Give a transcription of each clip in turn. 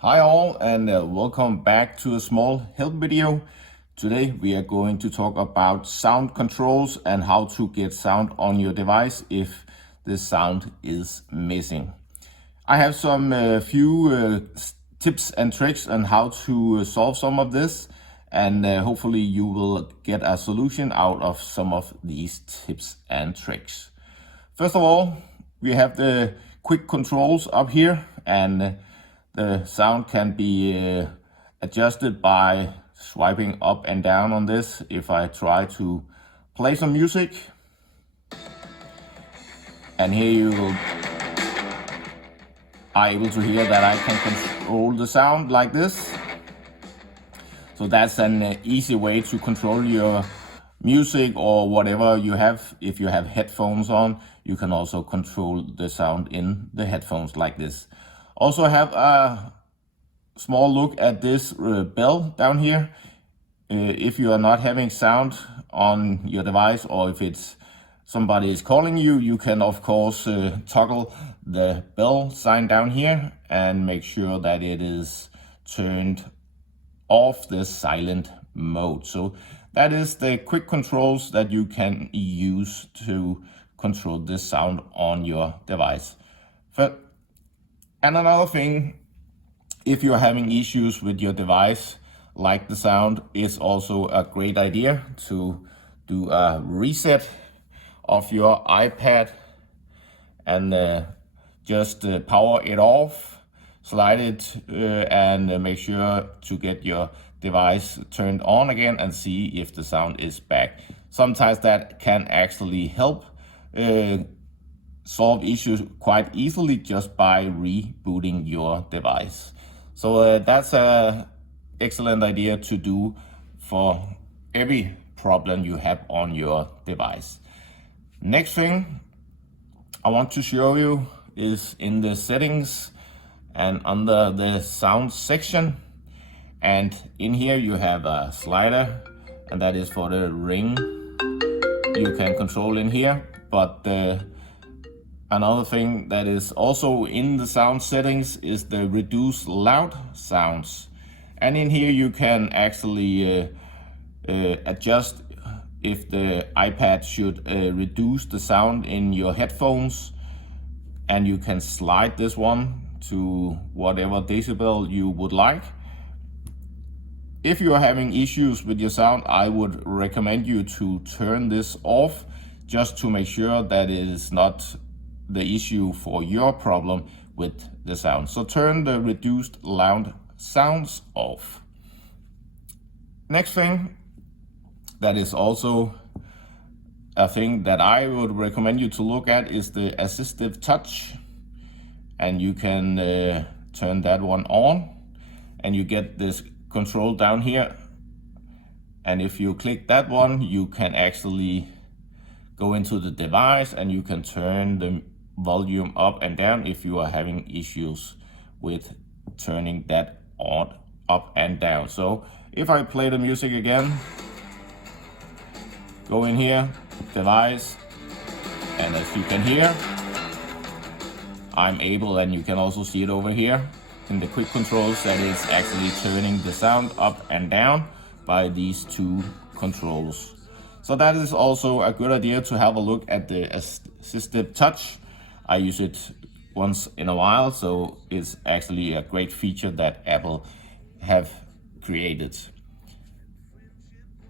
Hi all, and welcome back to a small help video. Today we are going to talk about sound controls and how to get sound on your device if the sound is missing. I have some few tips and tricks on how to solve some of this, and hopefully you will get a solution out of some of these tips and tricks. First of all, we have the quick controls up here, and the sound can be adjusted by swiping up and down on this. If I try to play some music, and here you are able to hear that I can control the sound like this. So that's an easy way to control your music or whatever you have. If you have headphones on, you can also control the sound in the headphones like this. Also have a small look at this bell down here. If you are not having sound on your device, or if it's somebody is calling you, you can of course toggle the bell sign down here and make sure that it is turned off the silent mode. So that is the quick controls that you can use to control the sound on your device. And another thing, if you're having issues with your device, like the sound, it's also a great idea to do a reset of your iPad and just power it off, slide it and make sure to get your device turned on again and see if the sound is back. Sometimes that can actually help solve issues quite easily just by rebooting your device. So that's an excellent idea to do for every problem you have on your device. Next thing I want to show you is in the settings and under the sound section. And in here you have a slider, and that is for the ring. You can control in here, but another thing that is also in the sound settings is the reduce loud sounds. And in here you can actually adjust if the iPad should reduce the sound in your headphones, and you can slide this one to whatever decibel you would like. If you are having issues with your sound, I would recommend you to turn this off just to make sure that it is not the issue for your problem with the sound. So turn the reduced loud sounds off. Next thing, that is also a thing that I would recommend you to look at, is the Assistive Touch. And you can turn that one on, and you get this control down here. And if you click that one, you can actually go into the device and you can turn the volume up and down if you are having issues with turning that on up and down. So if I play the music again, go in here, device, and as you can hear, I'm able, and you can also see it over here in the quick controls, that is actually turning the sound up and down by these two controls. So that is also a good idea to have a look at the Assistive Touch. I use it once in a while, so it's actually a great feature that Apple have created.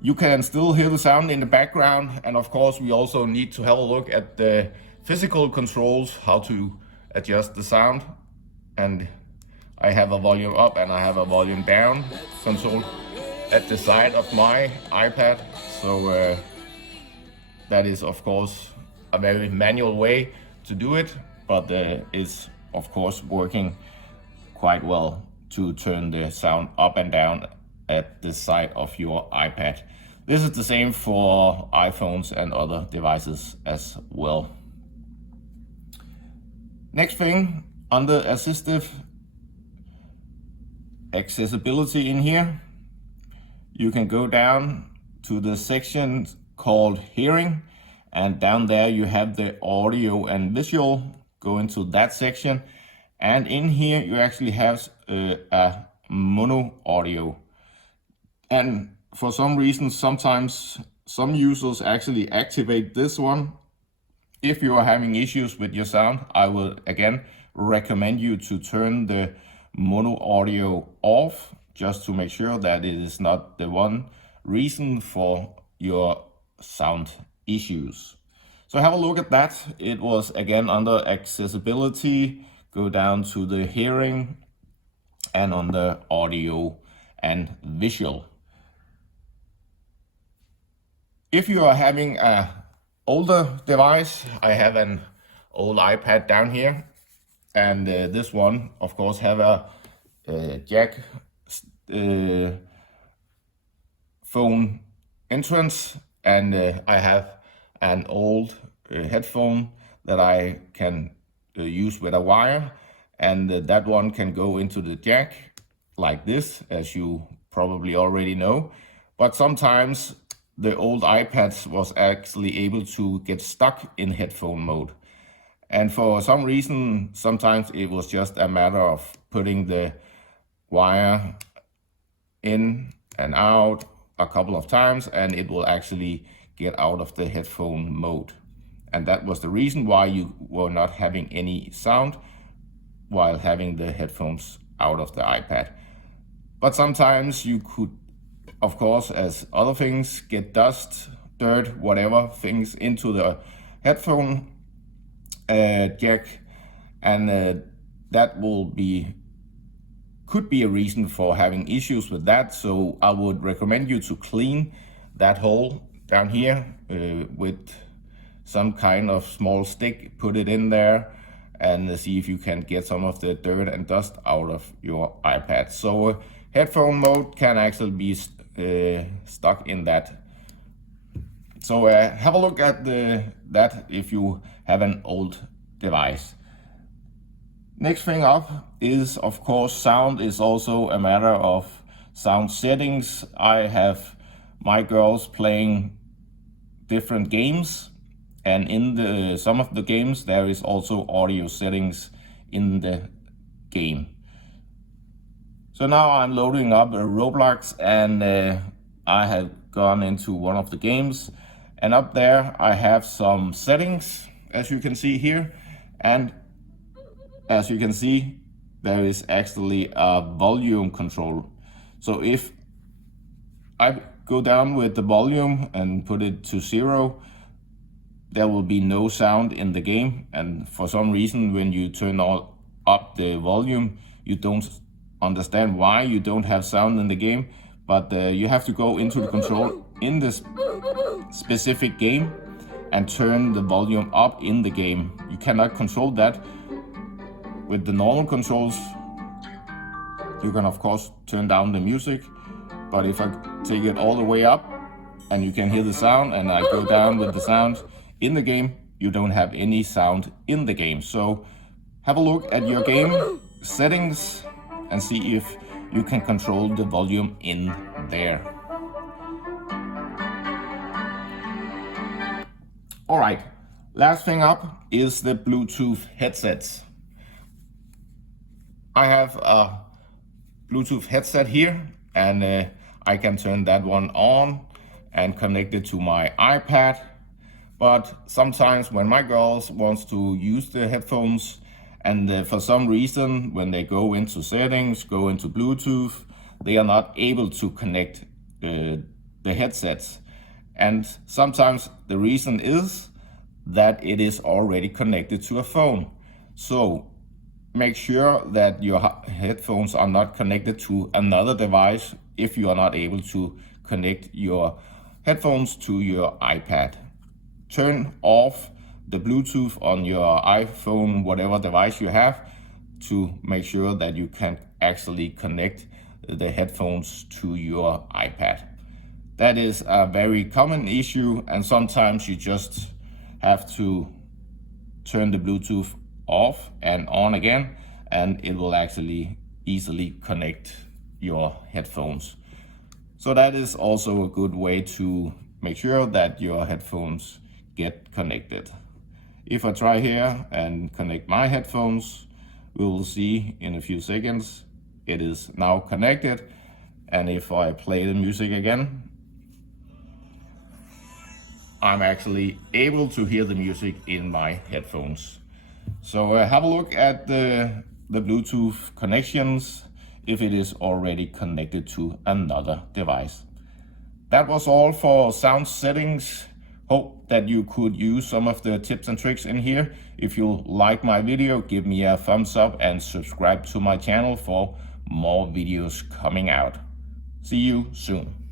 You can still hear the sound in the background, and of course we also need to have a look at the physical controls, how to adjust the sound. And I have a volume up and I have a volume down control at the side of my iPad. So that is of course a very manual way to do it, but it's of course working quite well to turn the sound up and down at the side of your iPad. This is the same for iPhones and other devices as well. Next thing, under assistive accessibility in here, you can go down to the section called hearing, and down there you have the audio and visual. Go into that section And in here you actually have a mono audio. And for some reason, sometimes some users actually activate this one. If you are having issues with your sound, I will again recommend you to turn the mono audio off, just to make sure that it is not the one reason for your sound issues. So have a look at that. It was again under accessibility, go down to the hearing, and on the audio and visual. If you are having a older device, I have an old iPad down here, and this one of course have a jack phone entrance, and I have an old headphone that I can use with a wire, and that one can go into the jack like this, as you probably already know. But sometimes the old iPads was actually able to get stuck in headphone mode. And for some reason, sometimes it was just a matter of putting the wire in and out a couple of times, and it will actually get out of the headphone mode. And that was the reason why you were not having any sound while having the headphones out of the iPad. But sometimes you could, of course, as other things, get dust, dirt, whatever things into the headphone jack, and that could be a reason for having issues with that. So I would recommend you to clean that hole down here with some kind of small stick, put it in there, and see if you can get some of the dirt and dust out of your iPad. So headphone mode can actually be stuck in that. So have a look at that if you have an old device. Next thing up is, of course, sound is also a matter of sound settings. I have my girls playing different games, and in some of the games there is also audio settings in the game. So now I'm loading up Roblox, and I have gone into one of the games, and up there I have some settings, as you can see here, and as you can see, there is actually a volume control. So if I go down with the volume and put it to 0, there will be no sound in the game. And for some reason, when you turn up the volume, you don't understand why you don't have sound in the game. But you have to go into the control in this specific game and turn the volume up in the game. You cannot control that with the normal controls. You can of course turn down the music, but if I take it all the way up and you can hear the sound, and I go down with the sound in the game, you don't have any sound in the game. So have a look at your game settings and see if you can control the volume in there. All right, last thing up is the Bluetooth headsets. I have a Bluetooth headset here, and I can turn that one on and connect it to my iPad. But sometimes when my girls wants to use the headphones, and for some reason when they go into settings, go into Bluetooth, they are not able to connect the headsets. And sometimes the reason is that it is already connected to a phone. So make sure that your headphones are not connected to another device if you are not able to connect your headphones to your iPad. Turn off the Bluetooth on your iPhone, whatever device you have, to make sure that you can actually connect the headphones to your iPad. That is a very common issue, and sometimes you just have to turn the Bluetooth off and on again, and it will actually easily connect your headphones. So that is also a good way to make sure that your headphones get connected. If I try here and connect my headphones, We will see in a few seconds it is now connected, and if I play the music again, I'm actually able to hear the music in my headphones. So have a look at the Bluetooth connections if it is already connected to another device. That was all for sound settings. Hope that you could use some of the tips and tricks in here. If you like my video, give me a thumbs up and subscribe to my channel for more videos coming out. See you soon.